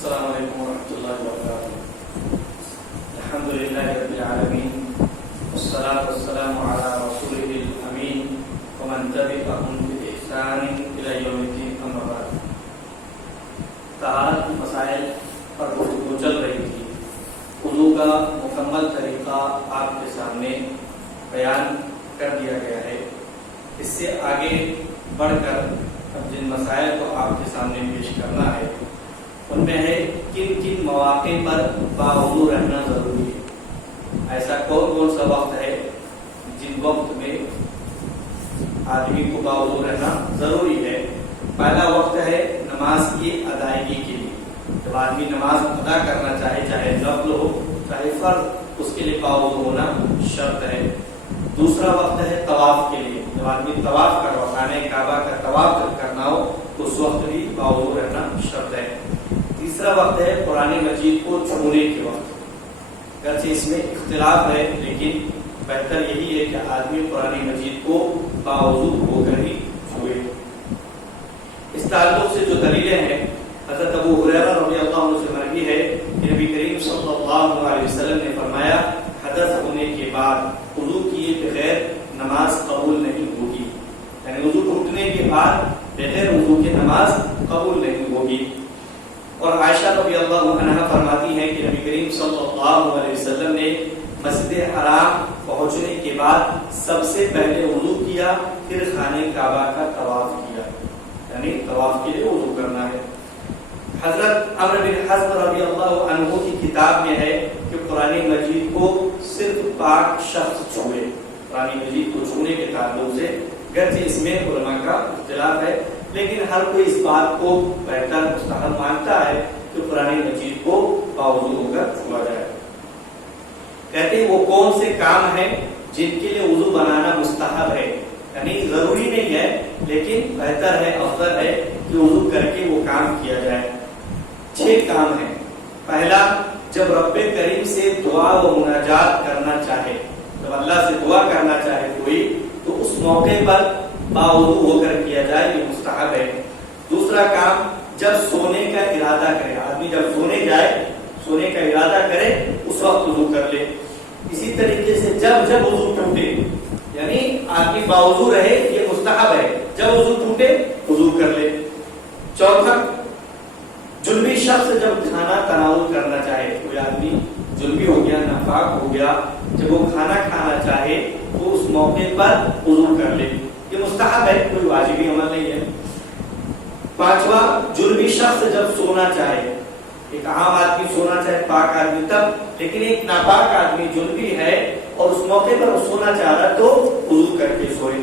السلام علیکم ورحمۃ اللہ وبرکاتہ. الحمد للہ رب العالمین والصلاة والسلام علی رسولہ الامین ومن تبعهم بإحسان الی یوم الدین. اما بعد. طہارت مسائل پر گفتگو چل رہی تھی. وضو کا مکمل طریقہ آپ کے سامنے بیان کر دیا گیا ہے. اس سے آگے بڑھ کر اب جن مسائل کو آپ کے سامنے پیش کرنا ہے ان میں ہے کن کن مواقع پر باوضو رہنا ضروری ہے. ایسا کون کون سا وقت ہے جن وقت میں آدمی کو باوضو رہنا ضروری ہے. پہلا وقت ہے نماز کی ادائیگی کے لیے. جب آدمی نماز ادا کرنا چاہے، چاہے نفل ہو چاہے فرض، اس کے لیے باوضو ہونا شرط ہے. دوسرا وقت ہے طواف کے لیے. جب آدمی طواف کرو، خانہ کعبہ کا طواف کرنا ہو تو اس وقت بھی باوضو رہنا شرط ہے. تیسرا وقت ہے قرآن مجید کو چھونے کے وقت. اگرچہ اس میں اختلاف ہے لیکن بہتر یہی ہے کہ آدمی قرآن مجید کو باوضو ہو کر ہی چھوئے. اس تعلق سے جو دلیلیں ہیں حضرت ابو ہریرہ رضی اللہ عنہ سے مروی ہے کہ نبی کریم صلی اللہ علیہ وسلم نے فرمایا حدث ہونے کے بعد وضو کیے بغیر نماز قبول نہیں ہوگی. یعنی وضو ٹوٹنے کے بعد بغیر وضو کے نماز قبول نہیں ہوگی. اور عائشہ رضی اللہ عنہا فرماتی ہیں کہ نبی کریم صلی اللہ علیہ وسلم نے مسجد حرام پہنچنے کے بعد سب سے پہلے وضو کیا، پھر خانہ کعبہ کا طواف کیا. یعنی طواف کے لیے وضو کرنا ہے. حضرت عمرو بن حزم رضی اللہ عنہ کی کتاب میں ہے کہ قرآن مجید کو صرف پاک شخص چھوئے. قرآن مجید کو چھونے کے تعلق سے گرچہ اس میں علماء کا اختلاف ہے لیکن ہر کوئی اس بات کو بہتر مستحب مانتا ہے کہ قرآن مجید کو باوضو ہو کر چھوا جائے. کہتے ہیں وہ کون سے کام ہیں جن کے لیے وضو بنانا مستحب ہے. یعنی ضروری نہیں ہے لیکن بہتر ہے، افضل ہے کہ وضو کر کے وہ کام کیا جائے. 6 کام ہیں. پہلا، جب رب کریم سے دعا و مناجات کرنا چاہے، جب اللہ سے دعا کرنا چاہے کوئی تو اس موقع پر باوضو ہو کر کیا جائے، یہ مستحب ہے. دوسرا کام، جب سونے کا ارادہ کرے. آدمی جب سونے جائے، سونے کا ارادہ کرے اس وقت وضو کر لے. اسی طریقے سے جب وضو ٹوٹے، یعنی آدمی باوضو رہے یہ مستحب ہے، جب وضو ٹوٹے وضو کر لے. چوتھا، جنبی شخص جب کھانا تناول کرنا چاہے، کوئی آدمی جنبی ہو گیا، ناپاک ہو گیا، جب وہ کھانا کھانا چاہے تو اس موقع پر وضو کر لے. یہ مستحب ہے، کوئی واجبی عمل نہیں ہے. پانچواں، جنبی شخص جب سونا چاہے، ایک عام آدمی سونا چاہے پاک آدمی تب، لیکن ایک ناپاک آدمی جنبی ہے اور اس موقع پر وہ سونا چاہ رہا تو وضو کر کے سوئے.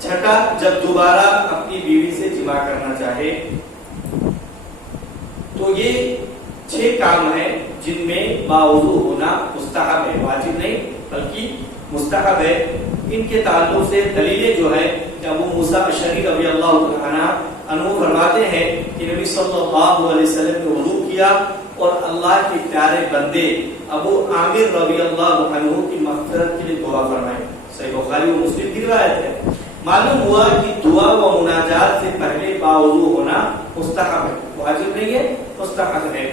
چھٹا، جب دوبارہ اپنی بیوی سے جمع کرنا چاہے. تو یہ 6 کام ہیں جن میں باوضو ہونا مستحب ہے، واجب نہیں بلکہ مستحب ہے. ان کے تعلق سے دلیلیں جو ہے کہ ابو موسیٰ اشعری رضی اللہ عنہ فرماتے ہیں کہ نبی صلی اللہ علیہ وسلم نے وضو کیا اور اللہ کے پیارے بندے ابو عامر رضی اللہ عنہ کی مغفرت کے لیے دعا فرمائی. صحیح بخاری و مسلم کی روایت ہے. معلوم ہوا کہ دعا و مناجات سے پہلے باوضو ہونا مستحب ہے، واجب نہیں ہے، مستحب ہے.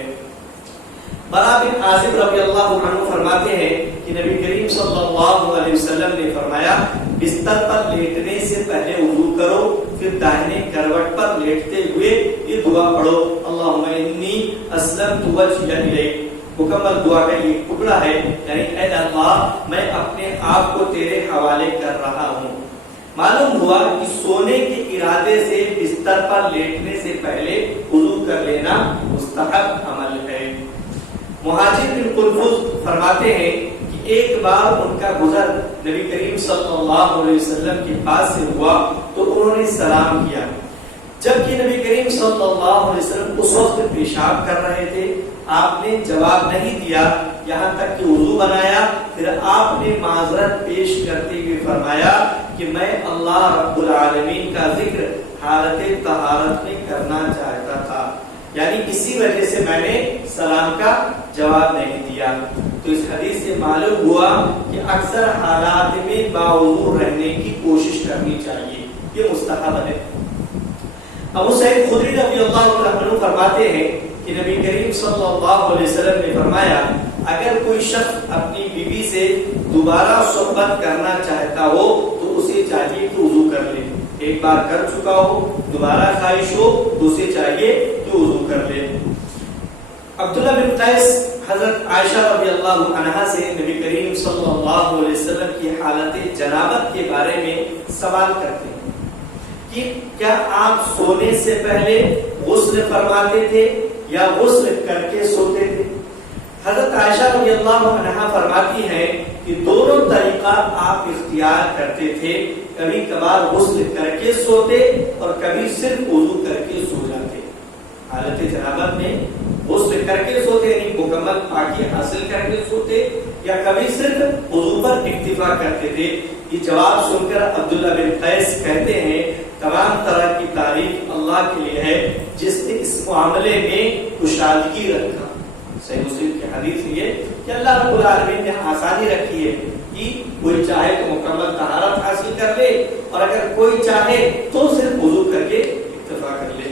برا بن عازب رضی اللہ عنہ فرماتے ہیں کہ نبی کریم صلی اللہ علیہ وسلم نے فرمایا بستر پر لیٹنے سے پہلے وضو کرو، پھر داہنے کروٹ پر لیٹتے ہوئے یہ دعا پڑھو، اللہم انی اسلمت وجہی الیک. مکمل دعا کا یہ ٹکڑا ہے، یعنی اے اللہ میں اپنے آپ کو تیرے حوالے کر رہا ہوں. معلوم ہوا کہ سونے کے ارادے سے بستر پر لیٹنے سے پہلے وضو کر لینا مستحب عمل ہے. مہاجر بن قلفز فرماتے ہیں کہ ایک بار ان کا گزر نبی کریم صلی اللہ علیہ وسلم کے پاس سے ہوا تو انہوں نے سلام کیا، جبکہ نبی کریم صلی اللہ علیہ وسلم اس وقت پیشاب کر رہے تھے. آپ نے جواب نہیں دیا یہاں تک کہ وضو بنایا. پھر آپ نے معذرت پیش کرتے ہوئے فرمایا کہ میں اللہ رب العالمین کا ذکر حالت طہارت میں کرنا چاہتا تھا، یعنی اسی وجہ سے میں نے سلام کا جواب نہیں دیا. تو اس حدیث سے معلوم ہوا کہ اکثر حالات میں باوضو رہنے کی کوشش کرنی چاہیے، یہ مستحب ہے. ابو سعید خدری رضی اللہ عنہ فرماتے ہیں کہ نبی کریم صلی اللہ علیہ وسلم نے فرمایا اگر کوئی شخص اپنی بیوی سے دوبارہ صحبت کرنا چاہتا ہو تو اسے چاہیے کہ وضو کر لے. ایک بار کر چکا ہو دوبارہ خواہش ہو تو اسے چاہیے کہ وضو کر لے. عبداللہ بن قیس حضرت عائشہ رضی اللہ عنہا سے نبی کریم صلی اللہ علیہ وسلم کی حالت جنابت کے بارے میں سوال کرتے ہیں کہ کیا آپ سونے سے پہلے غسل فرماتے تھے یا غسل کر کے سوتے تھے؟ حضرت عائشہ رضی اللہ عنہا فرماتی ہیں کہ دونوں طریقہ آپ اختیار کرتے تھے. کبھی کبھار غسل کر کے سوتے اور کبھی صرف وضو کر کے سو جاتے. حالت جنابت میں غسل کر کے سوتے یعنی مکمل پاکی حاصل کر کے سوتے یا کبھی صرف وضو پر اکتفا کرتے تھے. یہ جواب سن کر عبداللہ بن قیس کہتے ہیں تمام طرح کی تعریف اللہ کے لیے ہے جس نے اس معاملے میں کشادگی رکھا. صحیح مسلم کی حدیث یہ کہ اللہ رب العالمین نے آسانی رکھی ہے کہ کوئی چاہے تو مکمل طہارت حاصل کر لے اور اگر کوئی چاہے تو صرف وضو کر کے اکتفا کر لے.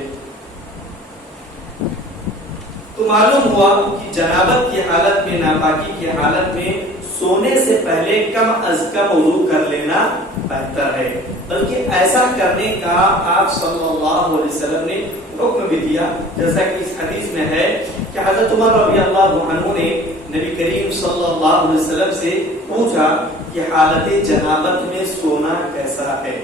تو معلوم ہوا کہ جنابت کی حالت میں ناپاکی کی حالت میں سونے سے پہلے کم از کم وضو کر لینا بہتر ہے. بلکہ ایسا کرنے کا آپ صلی اللہ علیہ وسلم نے حکم بھی دیا جیسا کہ اس حدیث میں ہے کہ حضرت عمر رضی اللہ عنہ نے نبی کریم صلی اللہ علیہ وسلم سے پوچھا کہ حالت جنابت میں سونا کیسا ہے.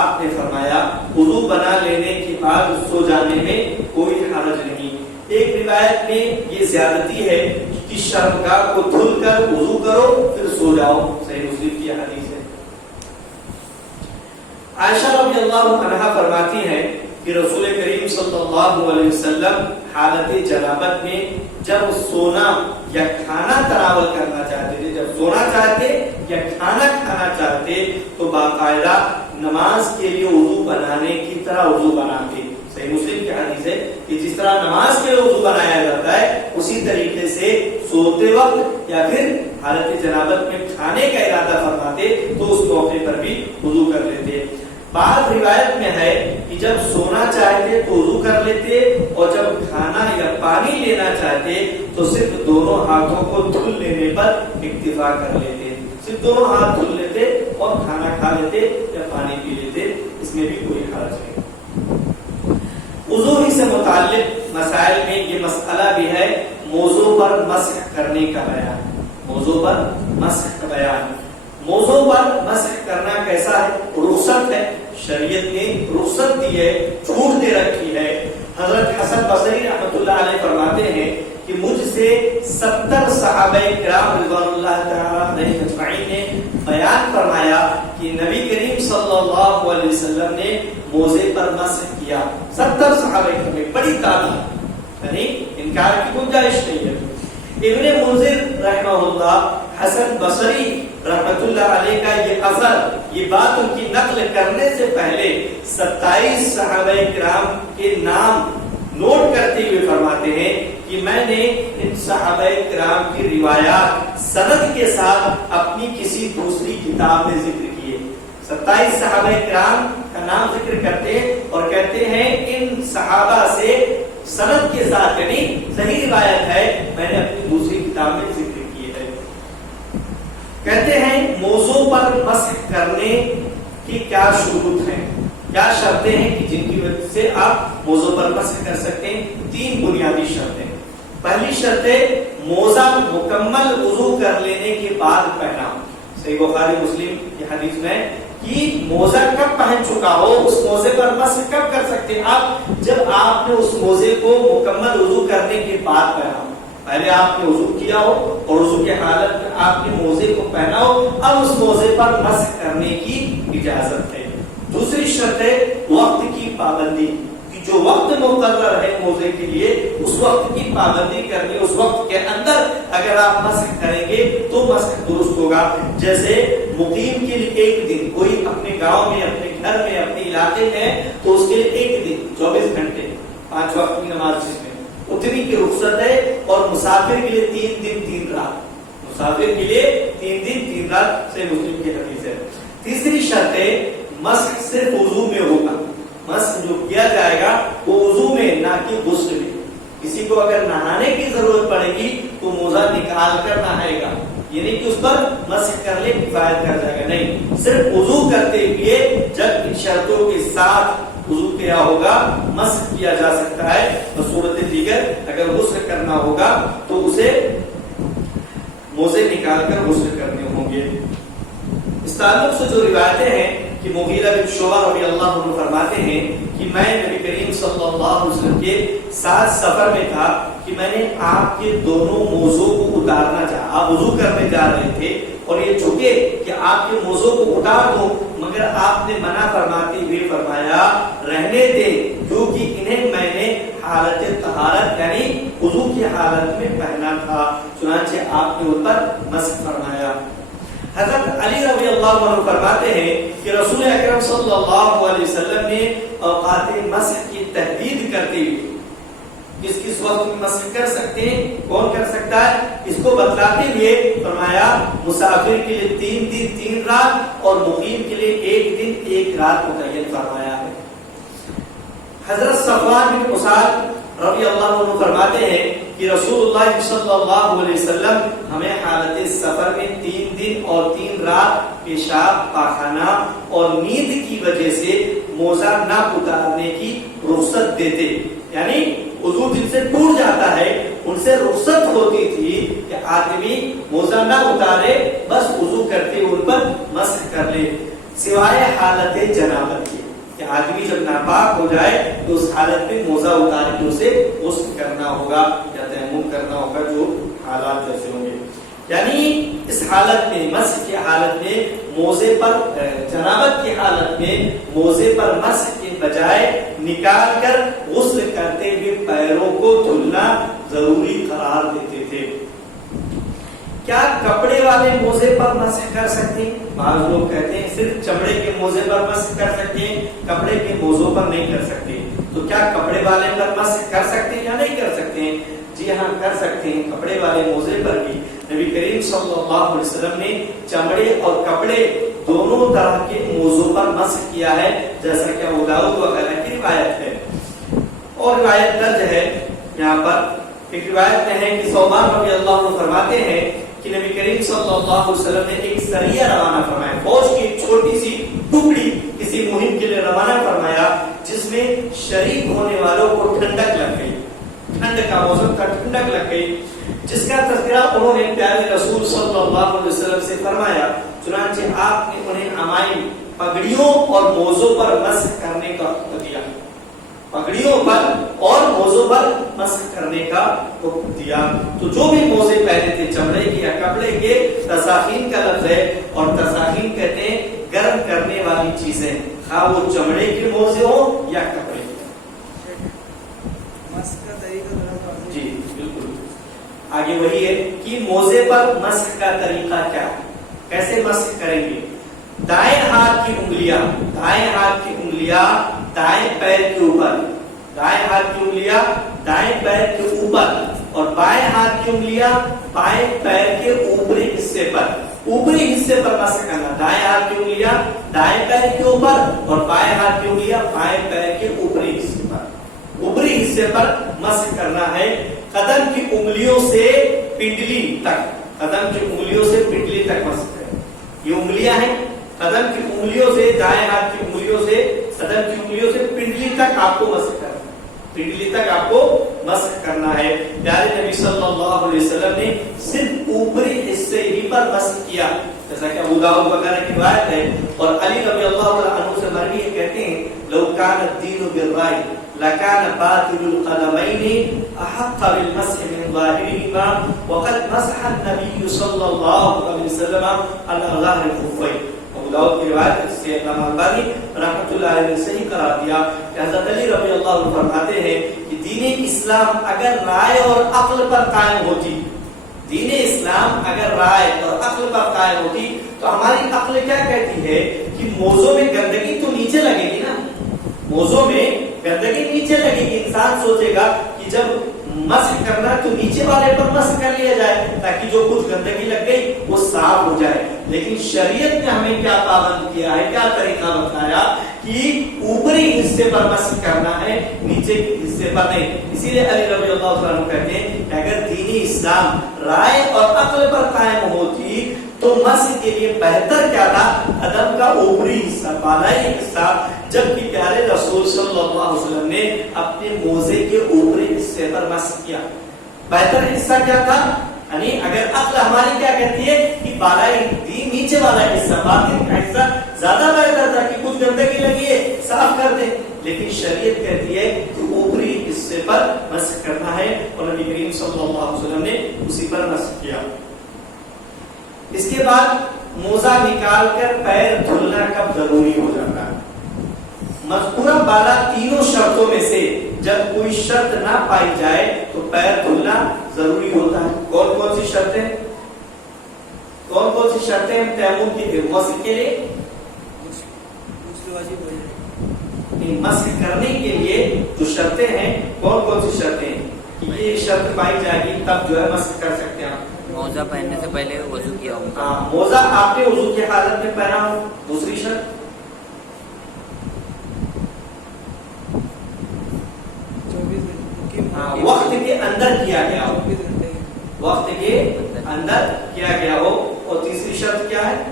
آپ نے فرمایا وضو بنا لینے کے بعد سو جانے میں کوئی حرج نہیں. ایک روایت میں یہ زیادتی ہے کہ شرمگاہ کو دھل کر وضو کرو پھر سو جاؤ. صحیح مسلم کی حدیث ہے. عائشہ رضی اللہ عنہا فرماتی ہیں کہ رسول کریم صلی اللہ علیہ وسلم حالت جنابت میں جب سونا یا کھانا تناول کرنا چاہتے تھے, جب سونا چاہتے یا کھانا کھانا چاہتے تو باقاعدہ نماز کے لیے وضو بنانے کی طرح وضو بناتے. صحیح مسلم کی حدیث ہے کہ جس طرح نماز کے لیے وضو بنایا جاتا ہے اسی طریقے سے سوتے وقت یا پھر حالت جنابت میں کھانے کا ارادہ فرماتے تو اس موقع پر بھی وضو کر لیتے. بعض روایت میں ہے کہ جب سونا چاہتے تو وضو کر لیتے اور جب کھانا یا پانی لینا چاہتے تو صرف دونوں ہاتھوں کو دھل لینے پر اکتفا کر لیتے. صرف دونوں ہاتھ دھل لیتے اور کھانا کھا لیتے یا پانی پی لیتے. اس میں بھی کوئی حرج نہیں. وضو ہی سے متعلق مسائل میں یہ مسئلہ بھی ہے موضوع پر مسح کرنے کا بیان. موضوع پر مسح کا بیان. موضوع پر مسح کرنا کیسا ہے؟ رخصت ہے. شریعت نے رخصت دی ہے, چھوٹ دے رکھی ہے. حضرت حسن بصری رحمۃ اللہ علیہ فرماتے ہیں کہ مجھ سے 70 صحابہ کرام رضوان اللہ تعالی علیہم اجمعین نے بیان فرمایا کہ نبی کریم صلی اللہ علیہ وسلم نے موضع پر مسح کیا. 70 صحابہ کرام, بڑی تعداد, یعنی انکار کی گنجائش نہیں ہے. ابن منذر رحمہ اللہ, حسن بصری رحمۃ اللہ علیہ کا یہ اثر, یہ بات ان کی نقل کرنے سے پہلے 27 صحابہ کرام کے نام نوٹ کرتے ہوئے فرماتے ہیں کہ میں نے ان صحابہ کرام کی روایات سند کے ساتھ اپنی کسی دوسری کتاب میں ذکر کیے. 27 صحابہ کرام کا نام ذکر کرتے ہیں اور کہتے ہیں ان صحابہ سے سند کے ساتھ, یعنی صحیح روایت ہے, میں نے اپنی دوسری کتاب میں ذکر کی ہے. کہتے ہیں موضوع پر مسح کرنے کی کیا شروط ہیں, کیا شرطیں ہیں کہ جن کی وجہ سے آپ موضوع پر مسح کر سکتے ہیں؟ 3 بنیادی شرطیں. پہلی شرط ہے موزہ مکمل وضو کر لینے کے بعد پہنا. صحیح بخاری مسلم کی حدیث میں کہ موزہ کب پہن چکا ہو اس موزے پر مسح کب کر سکتے ہیں آپ؟ جب آپ نے اس موزے کو مکمل وضو کرنے کے بعد پہنا ہو. پہلے آپ نے وضو کیا ہو اور وضو کی حالت میں آپ نے موزے کو پہنا ہو, اب اس موزے پر مسح کرنے کی اجازت ہے. دوسری شرط ہے وقت کی پابندی, کہ جو وقت مقرر ہے موزے کے لیے اس وقت کی پابندی کرنی. اس وقت کے اندر اگر آپ مسح کریں گے تو مسح درست ہوگا. جیسے مقیم کے لیے ایک دن, کوئی اپنے گاؤں میں, اپنے گھر میں, اپنے علاقے میں, تو اس کے لیے ایک دن 24 گھنٹے 5 وقت کی نماز جس میں اتنی کی رخصت ہے. اور مسافر کے لیے 3 دن 3 رات, مسافر کے لیے 3 دن 3 رات سے مسلم کی حدیث ہے. تیسری شرط ہے مسح صرف وضو میں ہوگا, مسح جو کیا جائے گا وہ وضو میں نہ کہ غسل میں. کسی کو اگر نہانے کی ضرورت پڑے گی تو موزہ نکال کر نہائے گا، یعنی کہ اس پر مسح کر لے کفایت کر جائے گا. نہیں، صرف وضو کرتے ہوئے جب ان شرطوں کے ساتھ وضو کیا ہوگا مسح کیا جا سکتا ہے. بصورت دیگر اگر غسل کرنا ہوگا تو اسے موزے نکال کر غسل کرنے ہوں گے. اس تعلق سے جو روایتیں ہیں کہ مغیرہ بن شعبہ رضی اللہ عنہ فرماتے ہیں کہ میں نبی کریم صلی اللہ علیہ وسلم کے ساتھ سفر میں تھا کہ میں نے آپ کے دونوں موزوں کو اتارنا چاہا. آپ وضو کرنے جا رہے تھے اور یہ جھکے کہ آپ کے موزوں کو اتار دو، مگر آپ نے منع فرماتے ہوئے فرمایا رہنے دے، کیونکہ انہیں میں نے حالت طہارت یعنی وضو کی حالت میں پہنا تھا. چنانچہ آپ نے ان پر مسح فرمایا. حضرت علی رضی اللہ عنہ فرماتے ہیں کہ رسول اکرم صلی اللہ علیہ وسلم نے اوقات مسح کی تحدید کرتے ہوئے کس وقت میں مسح کر سکتے ہیں، کون کر سکتا ہے، اس کو بتلاتے ہوئے فرمایا مسافر کے لیے 3 دن 3 رات اور مقیم کے لیے 1 دن 1 رات متعین فرمایا ہے. حضرت صفوان بن اساد رضی اللہ عنہ فرماتے ہیں کہ رسول اللہ صلی اللہ علیہ وسلم ہمیں حالت سفر میں 3 دن اور 3 رات پیشاب، پاخانہ اور نیند کی وجہ سے موزہ نہ اتارنے کی رخصت دیتے. یعنی وضو جن سے ٹوٹ جاتا ہے ان سے رخصت ہوتی تھی کہ آدمی موزہ نہ اتارے، بس وضو کرتے ان پر مسح کر لے، سوائے حالت جنابت کی کہ آدمی جب ناپاک ہو جائے تو اس حالت میں موزہ اتار کے اسے غسل کرنا ہوگا یا تیمم کرنا ہوگا، جو حالات جیسے ہوں گے. یعنی اس حالت میں مسح کی حالت میں موزے پر جنابت کی حالت میں موزے پر مسح کے بجائے نکال کر غسل کرتے ہوئے پیروں کو دھلنا ضروری قرار دیتے تھے. کیا کپڑے والے موزے پر مسح کر سکتے ہیں؟ بعض لوگ کہتے ہیں صرف چمڑے کے موزے پر مسح کر سکتے ہیں، کپڑے کے موزوں پر نہیں کر سکتے. تو کیا کپڑے والے پر مسح کر سکتے ہیں یا نہیں کر سکتے ہیں؟ جی ہاں، کر سکتے ہیں. کپڑے والے موزے پر بھی نبی کریم صلی اللہ علیہ وسلم نے چمڑے اور کپڑے دونوں طرح کے موزوں پر مسح کیا ہے، جیسا کہ ابو داؤد وغیرہ کی روایت ہے. اور روایت درج ہے یہاں پر، ایک روایت میں ہے کہ ثوبان رضی اللہ عنہ فرماتے ہیں کہ نبی کریم صلی اللہ علیہ وسلم نے ایک سریہ روانہ فرمایا، فوج کی ایک چھوٹی سی ٹکڑی کسی مہم کے لیے روانہ فرمایا، جس میں شریک ہونے والوں کو ٹھنڈک لگ گئی، ٹھنڈ کا موسم تھا، ٹھنڈک لگ گئی، جس کا تذکرہ انہوں نے پیارے رسول صلی اللہ علیہ وسلم سے فرمایا. چنانچہ آپ نے انہیں عمائم، پگڑیوں اور موزوں پر مسح کرنے کا حکم دیا، پگڑیوں پر اور موزوں پر مسح کرنے کا حکم دیا. تو جو بھی موزے پہنے تھے چمڑے کے یا کپڑے کے، تساخین کا لفظ ہے، اور تساخین کہتے ہیں گرم کرنے والی چیزیں، خواہ وہ چمڑے کے موزے ہوں یا کپڑے. جی بالکل. آگے وہی ہے کہ موزے پر مسح کا طریقہ کیا ہے، کیسے مسح کریں گے. دائیں ہاتھ کی انگلیاں، دائیں ہاتھ کی انگلیاں دائیں پیر کے اوپر، دائیں ہاتھ کی انگلیاں دائیں پیر کے اوپر، اور بائیں ہاتھ کی انگلیاں بائیں پیر کے اوپری حصے پر، اوپری حصے پر مسح کرنا. دائیں ہاتھ کی انگلیاں دائیں پیر کے اوپر اور بائیں ہاتھ کی انگلیاں بائیں پیر کے اوپری حصے پر، اوپری حصے پر مسح کرنا ہے. قدم کی انگلیوں سے پنڈلی تک، قدم کی انگلیوں سے پنڈلی تک مسح کریں. یہ انگلیاں ہیں، قدم کی انگلیوں سے، دائیں ہاتھ کی انگلیوں سے قدم کی انگلیوں سے پنڈلی تک آپ کو مسح کرنا، پنڈلی تک آپ کو مسح کرنا ہے. پیارے نبی صلی اللہ علیہ وسلم نے صرف اوپری حصے ہی پر مسح کیا، جیسا کہ ابو داؤد وغیرہ کی روایت ہے. اور علی رضی اللہ عنہ سے مروی کہتے ہیں لو کان الدین بالرأی لکان باطل القدمین احق بالمسح من ظاہرهما وقد مسح النبی صلی اللہ علیہ وسلم علی ظاہر الخفین. ابو داؤد کی روایت ہے، سے علامہ البانی رحمۃ اللہ علیہ نے صحیح قرار دیا کہ حضرت علی رضی اللہ عنہ فرماتے ہیں کہ دین اسلام اگر رائے اور عقل پر قائم ہوتی، دین اسلام اگر رائے اور عقل پر قائم ہوتی تو ہماری عقل کیا کہتی ہے کہ موزوں میں گندگی تو نیچے لگے گی نا، موزوں میں گندگی نیچے لگے گی. انسان سوچے گا کہ جب مسح کرنا تو نیچے والے پر مسح کر لیا جائے تاکہ جو کچھ گندگی لگ گئی وہ صاف ہو جائے. لیکن شریعت نے ہمیں کیا پابند کیا ہے, کیا طریقہ بتایا کہ اوپری حصے پر مسح کرنا ہے, نیچے کے حصے پر نہیں. اسی لیے علی رضی اللہ عنہ کہتے ہیں کہ اگر دینی اسلام رائے اور عقل پر قائم ہوتی تو مسح کے لیے بہتر کیا تھا, قدم کا اوپری حصہ, بالائی حصہ, جبکہ پیارے رسول صلی اللہ علیہ وسلم نے اپنے موزے کے اوپری حصے پر مسح کیا. بہتر حصہ کیا تھا, یعنی اگر عقل ہماری کیا کہتی ہے کہ بالائی نیچے والا حصہ, باطن کا حصہ زیادہ بہتر تھا کہ کچھ گندگی لگی ہے صاف کر دیں, لیکن شریعت کہتی ہے کہ اوپری حصے پر مسح کرنا ہے اور نبی کریم صلی اللہ علیہ وسلم نے اسی پر مسح کیا. اس کے بعد موزہ نکال کر پیر دھلنا کب ضروری ہو جاتا ہے. مذکورہ بالا تینوں شرطوں میں سے جب کوئی شرط نہ پائی جائے تو پیر دھلنا ضروری ہوتا ہے. کون کون سی شرطیں, کون کون سی شرطیں ہیں تیمم کے مسح کے لیے, مسح کرنے کے لیے جو شرطیں ہیں کون کون سی شرطیں ہیں کہ یہ شرط پائی جائے گی تب جو ہے مسح کر سکتے ہیں آپ. موزہ پہننے سے پہلے وضو کیا ہوگا. موزہ آپ نے وضو کی حالت میں پہنا ہو. دوسری شرط وقت کے اندر کیا گیا ہو, وقت کے اندر کیا گیا ہو. اور تیسری شرط کیا ہے,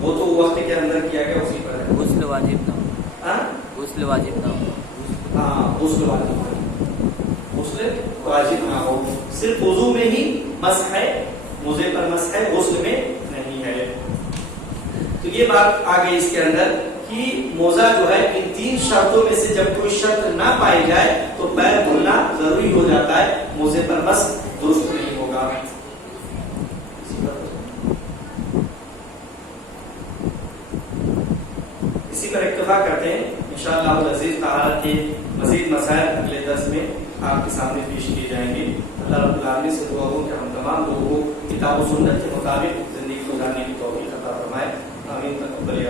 وہ تو وقت کے اندر کیا گیا اسی پر ہے. غسل واجب نہ ہو, غسل واجب نہ ہو. ہاں غسل واجب, غسل واجب نہ ہو, صرف وضو میں ہی مسح ہے, موزے پر مسح ہے, غسل میں نہیں ہے. تو یہ بات آ گئی اس کے اندر کہ موزہ جو ہے ان تین شرطوں میں سے جب کوئی شرط نہ پائی جائے تو پیر دھلنا ضروری ہو جاتا ہے, موزے پر مسح درست نہیں ہوگا. اسی پر اکتفا کرتے ہیں. انشاءاللہ العزیز طہارت کے مزید مسائل اگلے درس میں آپ کے سامنے پیش کیے جائیں گے. اللہ رب العالمین سے دعا ہو کہ ہم تمام لوگوں کو کتاب و سنت کے مطابق زندگی گزارنے کی توفیق عطا فرمائے. آمین. تقبل